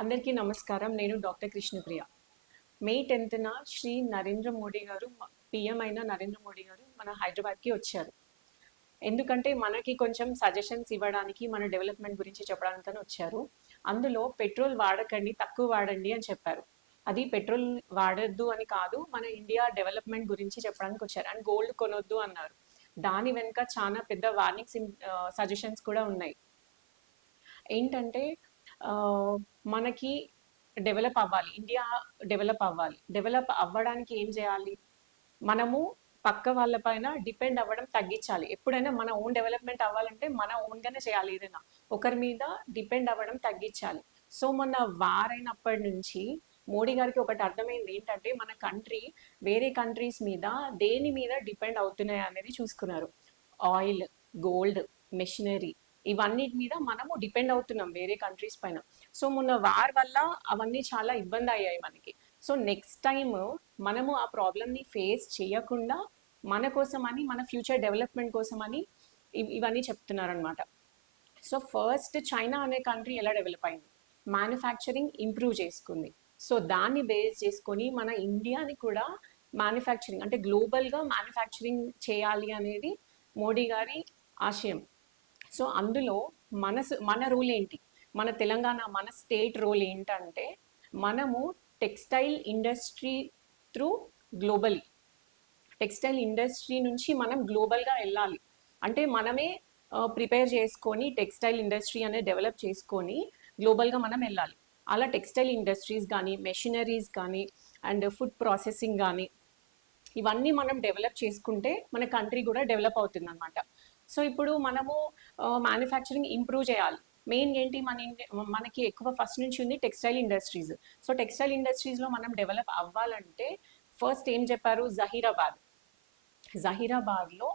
అందరికీ నమస్కారం. నేను డాక్టర్ కృష్ణప్రియ. మే 10న శ్రీ నరేంద్ర మోడీ గారు పీఎం అయిన నరేంద్ర మోడీ గారు మన హైదరాబాద్‌కి వచ్చారు. ఎందుకంటే మనకి కొంచెం సజెషన్స్ ఇవ్వడానికి, మన డెవలప్‌మెంట్ గురించి చెప్పడానికని వచ్చారు. అందులో పెట్రోల్ వాడకండి, తక్కువ వాడండి అని చెప్పారు. అది పెట్రోల్ వాడొద్దు అని కాదు, మన ఇండియా డెవలప్‌మెంట్ గురించి చెప్పడానికి వచ్చారు. అండ్ గోల్డ్ కొనొద్దు అన్నారు. దాని వెనుక చాలా పెద్ద సజెషన్స్ కూడా ఉన్నాయి. ఏంటంటే మనకి డెవలప్ అవ్వాలి, ఇండియా డెవలప్ అవ్వాలి. డెవలప్ అవ్వడానికి ఏం చేయాలి? మనము పక్క వాళ్ళ పైన డిపెండ్ అవ్వడం తగ్గించాలి. ఎప్పుడైనా మన ఓన్ డెవలప్మెంట్ అవ్వాలంటే మన ఓన్గానే చేయాలి. ఏదైనా ఒకరి మీద డిపెండ్ అవ్వడం తగ్గించాలి. సో మొన్న వారైనప్పటి నుంచి మోడీ గారికి ఒకటి అర్థమైంది. ఏంటంటే మన కంట్రీ వేరే కంట్రీస్ మీద దేని మీద డిపెండ్ అవుతున్నాయి అనేది చూసుకున్నారు. ఆయిల్, గోల్డ్, మెషినరీ, ఇవన్నిటి మీద మనము డిపెండ్ అవుతున్నాం వేరే కంట్రీస్ పైన. సో మొన్న వార్ వల్ల అవన్నీ చాలా ఇబ్బంది అయ్యాయి మనకి. సో నెక్స్ట్ టైం మనము ఆ ప్రాబ్లమ్ని ఫేస్ చేయకుండా మన కోసమని, మన ఫ్యూచర్ డెవలప్మెంట్ కోసమని ఇవన్నీ చెప్తున్నారనమాట. సో ఫస్ట్ చైనా అనే కంట్రీ ఎలా డెవలప్ అయింది? మ్యానుఫ్యాక్చరింగ్ ఇంప్రూవ్ చేసుకుంది. సో దాన్ని బేస్ చేసుకొని మన ఇండియాని కూడా మ్యానుఫ్యాక్చరింగ్ అంటే గ్లోబల్గా మ్యానుఫ్యాక్చరింగ్ చేయాలి అనేది మోడీ గారి ఆశయం. సో అందులో మన రూల్ ఏంటి? మన తెలంగాణ, మన స్టేట్ రోల్ ఏంటంటే మనము textile industry through globally, textile industry నుంచి మనం గ్లోబల్గా వెళ్ళాలి. అంటే మనమే ప్రిపేర్ చేసుకొని టెక్స్టైల్ ఇండస్ట్రీ అనేది డెవలప్ చేసుకొని గ్లోబల్గా మనం వెళ్ళాలి. అలా టెక్స్టైల్ ఇండస్ట్రీస్ కానీ, మెషినరీస్ కానీ, అండ్ ఫుడ్ ప్రాసెసింగ్ కానీ, ఇవన్నీ మనం డెవలప్ చేసుకుంటే మన కంట్రీ కూడా డెవలప్ అవుతుంది అనమాట. సో ఇప్పుడు మనము మ్యానుఫ్యాక్చరింగ్ ఇంప్రూవ్ చేయాలి. మెయిన్ ఏంటి, మనకి ఎక్కువ ఫస్ట్ నుంచి ఉంది టెక్స్టైల్ ఇండస్ట్రీస్. సో టెక్స్టైల్ ఇండస్ట్రీస్లో మనం డెవలప్ అవ్వాలంటే ఫస్ట్ ఏం చెప్పారు? జహీరాబాద్లో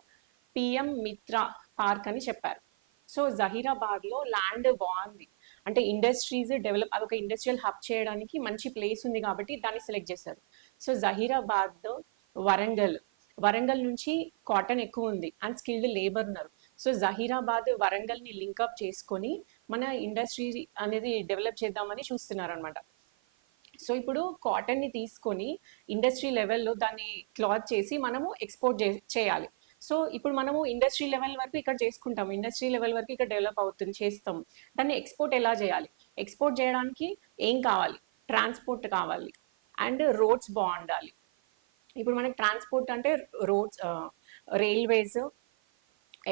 పిఎం మిత్ర పార్క్ అని చెప్పారు. సో జహీరాబాద్లో ల్యాండ్ బాగుంది, అంటే ఇండస్ట్రీస్ డెవలప్, అదొక ఇండస్ట్రియల్ హబ్ చేయడానికి మంచి ప్లేస్ ఉంది కాబట్టి దాన్ని సెలెక్ట్ చేశారు. సో జహీరాబాద్, వరంగల్ నుంచి కాటన్ ఎక్కువ ఉంది అండ్ స్కిల్డ్ లేబర్ ఉన్నారు. సో జహీరాబాద్, వరంగల్ని లింకప్ చేసుకొని మన ఇండస్ట్రీ అనేది డెవలప్ చేద్దామని చూస్తున్నారు అనమాట. సో ఇప్పుడు కాటన్ని తీసుకొని ఇండస్ట్రీ లెవెల్లో దాన్ని క్లాత్ చేసి మనము ఎక్స్పోర్ట్ చేయాలి. సో ఇప్పుడు మనము ఇండస్ట్రీ లెవెల్ వరకు ఇక్కడ చేసుకుంటాము, ఇండస్ట్రీ లెవెల్ వరకు ఇక్కడ డెవలప్ అవుతుంది, చేస్తాం. దాన్ని ఎక్స్పోర్ట్ ఎలా చేయాలి? ఎక్స్పోర్ట్ చేయడానికి ఏం కావాలి? ట్రాన్స్పోర్ట్ కావాలి అండ్ రోడ్స్ బాగుండాలి. ఇప్పుడు మనకి ట్రాన్స్పోర్ట్ అంటే roads, railways,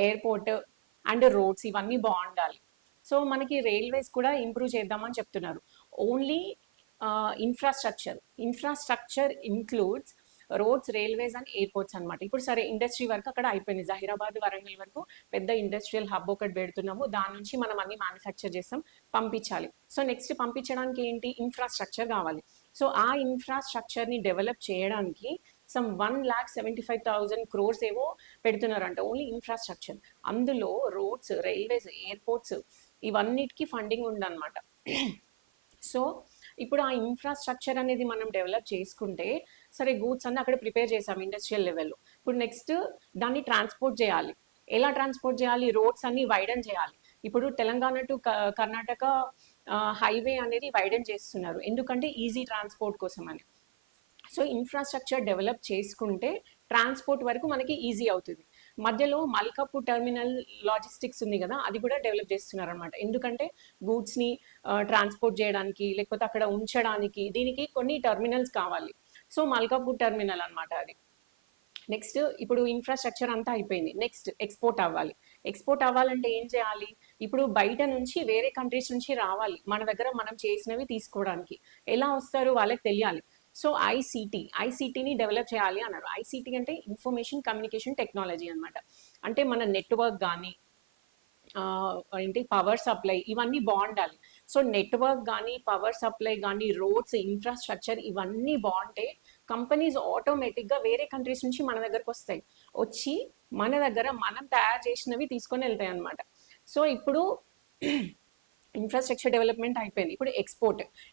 airport and roads, ఇవన్నీ బాగుండాలి. సో మనకి రైల్వేస్ కూడా ఇంప్రూవ్ చేద్దామని చెప్తున్నారు. Only infrastructure includes roads, railways and airports అనమాట. ఇప్పుడు సరే ఇండస్ట్రీ వరకు అక్కడ అయిపోయింది. జహీరాబాద్, వరంగల్ వరకు పెద్ద ఇండస్ట్రియల్ హబ్ ఒకటి పెడుతున్నాము, దాని నుంచి మనం అన్ని మ్యానుఫ్యాక్చర్ చేస్తాం, పంపించాలి. సో నెక్స్ట్ పంపించడానికి ఏంటి? ఇన్ఫ్రాస్ట్రక్చర్ కావాలి. సో ఆ ఇన్ఫ్రాస్ట్రక్చర్ని డెవలప్ చేయడానికి సమ్ 1,75,000 crores ఏవో పెడుతున్నారంట, ఓన్లీ ఇన్ఫ్రాస్ట్రక్చర్. అందులో రోడ్స్, రైల్వేస్, ఎయిర్పోర్ట్స్, ఇవన్నిటికీ ఫండింగ్ ఉందన్నమాట. సో ఇప్పుడు ఆ ఇన్ఫ్రాస్ట్రక్చర్ అనేది మనం డెవలప్ చేసుకుంటే, సరే గూడ్స్ అన్నీ అక్కడ ప్రిపేర్ చేసాం ఇండస్ట్రియల్ లెవెల్లో. ఇప్పుడు నెక్స్ట్ దాన్ని ట్రాన్స్పోర్ట్ చేయాలి. ఎలా ట్రాన్స్పోర్ట్ చేయాలి? రోడ్స్ అన్ని వైడన్ చేయాలి. ఇప్పుడు తెలంగాణ టు కర్ణాటక హైవే అనేది వైడన్ చేస్తున్నారు, ఎందుకంటే ఈజీ ట్రాన్స్పోర్ట్ కోసం అని. సో ఇన్ఫ్రాస్ట్రక్చర్ డెవలప్ చేసుకుంటే ట్రాన్స్పోర్ట్ వరకు మనకి ఈజీ అవుతుంది. మధ్యలో మల్కాపూర్ టెర్మినల్ లాజిస్టిక్స్ ఉంది కదా, అది కూడా డెవలప్ చేస్తున్నారు అనమాట. ఎందుకంటే గూడ్స్ని ట్రాన్స్పోర్ట్ చేయడానికి, లేకపోతే అక్కడ ఉంచడానికి, దీనికి కొన్ని టెర్మినల్స్ కావాలి. సో మల్కాపూర్ టెర్మినల్ అనమాట అది. నెక్స్ట్ ఇప్పుడు ఇన్ఫ్రాస్ట్రక్చర్ అంతా అయిపోయింది. నెక్స్ట్ ఎక్స్పోర్ట్ అవ్వాలి. ఎక్స్పోర్ట్ అవ్వాలంటే ఏం చేయాలి? ఇప్పుడు బయట నుంచి, వేరే కంట్రీస్ నుంచి రావాలి మన దగ్గర మనం చేసినవి తీసుకోవడానికి. ఎలా వస్తారు? వాళ్ళకి తెలియాలి. సో ఐసీటీని డెవలప్ చేయాలి అన్నారు. ఐసీటీ అంటే ఇన్ఫర్మేషన్ కమ్యూనికేషన్ టెక్నాలజీ అనమాట. అంటే మన నెట్వర్క్ కానీ, ఏంటి, పవర్ సప్లై, ఇవన్నీ బాగుండాలి. సో నెట్వర్క్ కానీ, పవర్ సప్లై కానీ, రోడ్స్, ఇన్ఫ్రాస్ట్రక్చర్, ఇవన్నీ బాగుంటే కంపెనీస్ ఆటోమేటిక్గా వేరే కంట్రీస్ నుంచి మన దగ్గరకు వచ్చి మన దగ్గర మనం తయారు చేసినవి తీసుకొని వెళ్తాయి అనమాట. సో ఇప్పుడు ఇన్ఫ్రాస్ట్రక్చర్ డెవలప్మెంట్ అయిపోయింది. ఇప్పుడు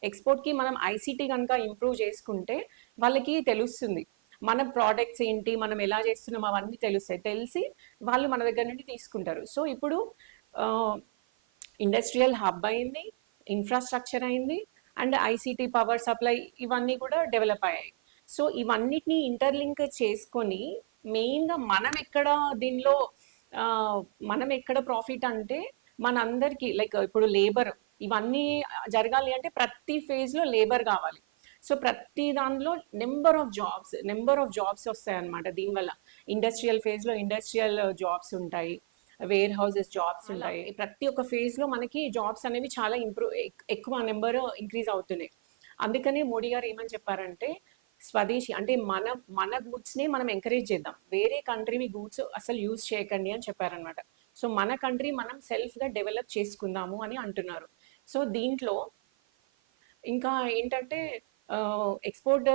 ఎక్స్పోర్ట్కి మనం ఐసీటీ కనుక ఇంప్రూవ్ చేసుకుంటే వాళ్ళకి తెలుస్తుంది మన ప్రోడక్ట్స్ ఏంటి, మనం ఎలా చేస్తున్నాం, అవన్నీ తెలిసి వాళ్ళు మన దగ్గర నుండి తీసుకుంటారు. సో ఇప్పుడు ఇండస్ట్రియల్ హబ్ అయింది, ఇన్ఫ్రాస్ట్రక్చర్ అయింది అండ్ ఐసీటీ పవర్ సప్లై ఇవన్నీ కూడా డెవలప్ అయ్యాయి. సో ఇవన్నిటిని ఇంటర్లింక్ చేసుకొని మెయిన్గా దీనిలో మనం ఎక్కడ ప్రాఫిట్ అంటే మనందరికీ లైక్ ఇప్పుడు లేబర్ ఇవన్నీ జరగాలి అంటే ప్రతి ఫేజ్లో లేబర్ కావాలి. సో ప్రతి దానిలో నెంబర్ ఆఫ్ జాబ్స్ వస్తాయి అన్నమాట. దీనివల్ల ఇండస్ట్రియల్ ఫేజ్లో ఇండస్ట్రియల్ జాబ్స్ ఉంటాయి, వేర్ హౌసెస్ జాబ్స్ ఉంటాయి. ప్రతి ఒక్క ఫేజ్లో మనకి జాబ్స్ అనేవి చాలా ఎక్కువ నెంబర్ ఇంక్రీజ్ అవుతున్నాయి. అందుకనే మోడీ గారు ఏమని చెప్పారంటే స్వదేశీ అంటే మన గూడ్స్ని మనం ఎంకరేజ్ చేద్దాం, వేరే కంట్రీవి గూడ్స్ అసలు యూజ్ చేయకండి అని చెప్పారనమాట. సో మన కంట్రీ మనం సెల్ఫ్గా డెవలప్ చేసుకుందాము అని అంటున్నారు. సో దీంట్లో ఇంకా ఏంటంటే ఎక్స్పోర్ట్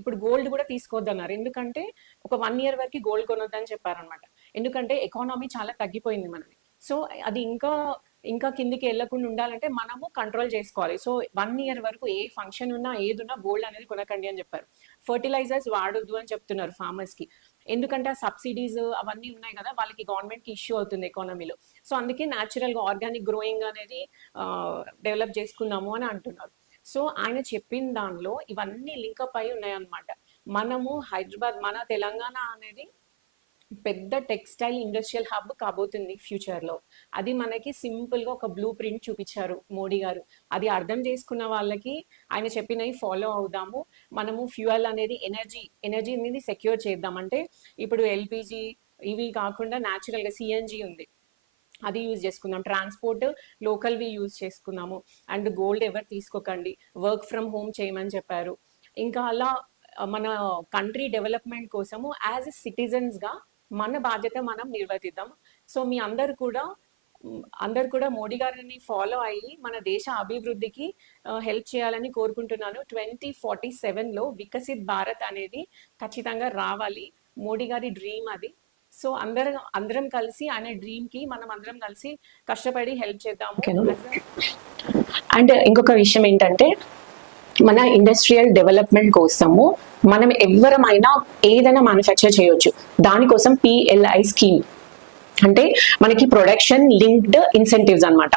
ఇప్పుడు గోల్డ్ కూడా తీసుకోవద్దన్నారు. ఎందుకంటే ఒక 1 year వరకు గోల్డ్ కొనొద్దని చెప్పారనమాట. ఎందుకంటే ఎకానమీ చాలా తగ్గిపోయింది మనది. సో అది ఇంకా కిందికి వెళ్ళకుండా ఉండాలంటే మనము కంట్రోల్ చేసుకోవాలి. సో 1 year వరకు ఏ ఫంక్షన్ ఉన్నా ఏదున్నా గోల్డ్ అనేది కొనకండి అని చెప్పారు. ఫర్టిలైజర్స్ వాడొద్దు అని చెప్తున్నారు ఫార్మర్స్కి. ఎందుకంటే ఆ సబ్సిడీస్ అవన్నీ ఉన్నాయి కదా, వాళ్ళకి గవర్నమెంట్కి ఇష్యూ అవుతుంది ఎకానమీలో. సో అందుకే న్యాచురల్గా ఆర్గానిక్ గ్రోయింగ్ అనేది డెవలప్ చేసుకుందాము అని అంటున్నారు. సో ఆయన చెప్పిన దానిలో ఇవన్నీ లింకప్ అయి ఉన్నాయన్నమాట. మనము హైదరాబాద్, మన తెలంగాణ అనేది పెద్ద టెక్స్టైల్ ఇండస్ట్రియల్ హబ్ కాబోతుంది ఫ్యూచర్లో. అది మనకి సింపుల్గా ఒక బ్లూ ప్రింట్ చూపించారు మోడీ గారు. అది అర్థం చేసుకున్న వాళ్ళకి ఆయన చెప్పినవి ఫాలో అవుదాము. మనము ఫ్యూయల్ అనేది ఎనర్జీ అనేది సెక్యూర్ చేద్దాం. అంటే ఇప్పుడు ఎల్పిజి ఇవి కాకుండా న్యాచురల్గా సిఎన్జి ఉంది, అది యూజ్ చేసుకుందాం. ట్రాన్స్పోర్ట్ లోకల్వి యూజ్ చేసుకుందాము. అండ్ గోల్డ్ ఎవరు తీసుకోకండి, వర్క్ ఫ్రమ్ హోమ్ చేయమని చెప్పారు. ఇంకా అలా మన కంట్రీ డెవలప్మెంట్ కోసము యాజ్ ఎ సిటిజన్స్గా మన బాధ్యత మనం నిర్వర్తిద్దాం. సో మీ అందరు కూడా మోడీ గారిని ఫాలో అయ్యి మన దేశ అభివృద్ధికి హెల్ప్ చేయాలని కోరుకుంటున్నాను. 2047లో వికసిత్ భారత్ అనేది ఖచ్చితంగా రావాలి. మోడీ గారి డ్రీమ్ అది. సో అందరం కలిసి ఆయన డ్రీమ్ కి మనం అందరం కలిసి కష్టపడి హెల్ప్ చేద్దాము. అండ్ ఇంకొక విషయం ఏంటంటే మన ఇండస్ట్రియల్ డెవలప్మెంట్ కోసము మనం ఎవరమైనా ఏదైనా మ్యానుఫ్యాక్చర్ చేయొచ్చు. దానికోసం PLI స్కీమ్ అంటే మనకి ప్రొడక్షన్ లింక్డ్ ఇన్సెంటివ్స్ అన్నమాట.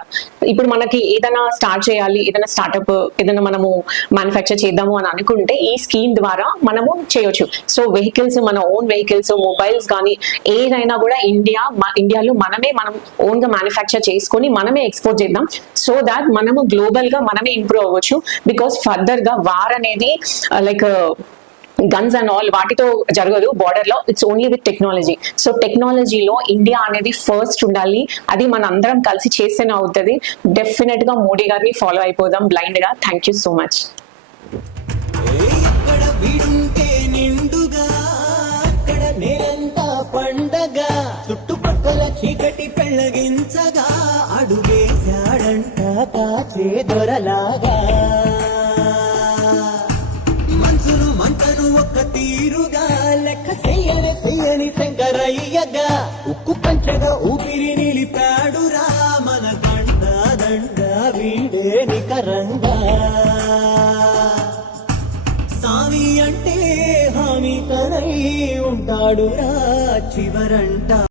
ఇప్పుడు మనకి ఏదైనా స్టార్ట్ చేయాలి, ఏదైనా స్టార్ట్అప్ ఏదైనా మనము మ్యానుఫ్యాక్చర్ చేద్దాము అని అనుకుంటే ఈ స్కీమ్ ద్వారా మనము చేయొచ్చు. సో వెహికల్స్, మన ఓన్ వెహికల్స్, మొబైల్స్ కానీ ఏదైనా కూడా ఇండియాలో మనం ఓన్ గా మ్యానుఫ్యాక్చర్ చేసుకొని మనమే ఎక్స్పోర్ట్ చేద్దాం. సో దాట్ మనము గ్లోబల్ గా మనమే ఇంప్రూవ్ అవ్వచ్చు. బికాస్ ఫర్దర్ గా వార్ అనేది లైక్ గన్స్ అండ్ ఆల్ వాటితో జరగదు బార్డర్ లో, it's only with technology. So టెక్నాలజీలో ఇండియా అనేది ఫస్ట్ ఉండాలి. అది మన అందరం కలిసి చేస్తేనే అవుతుంది. డెఫినెట్ గా మోడీ గారిని ఫాలో అయిపోదాం బ్లైండ్ గా. Thank you so much. చుట్టుపక్కల చీకటి పెళ్ళగించగా అడుగేశాడంట కాచే దొరలాగా. మంటను ఒక్క తీరుగా లెక్క చెయ్యని శంకరయ్యగా ఉక్కు పంచగా ఊపిరి నిలిపాడురా మన దండ వీడే నికరంగా. సామి అంటే హామీ కనై ఉంటాడురా చివరంట.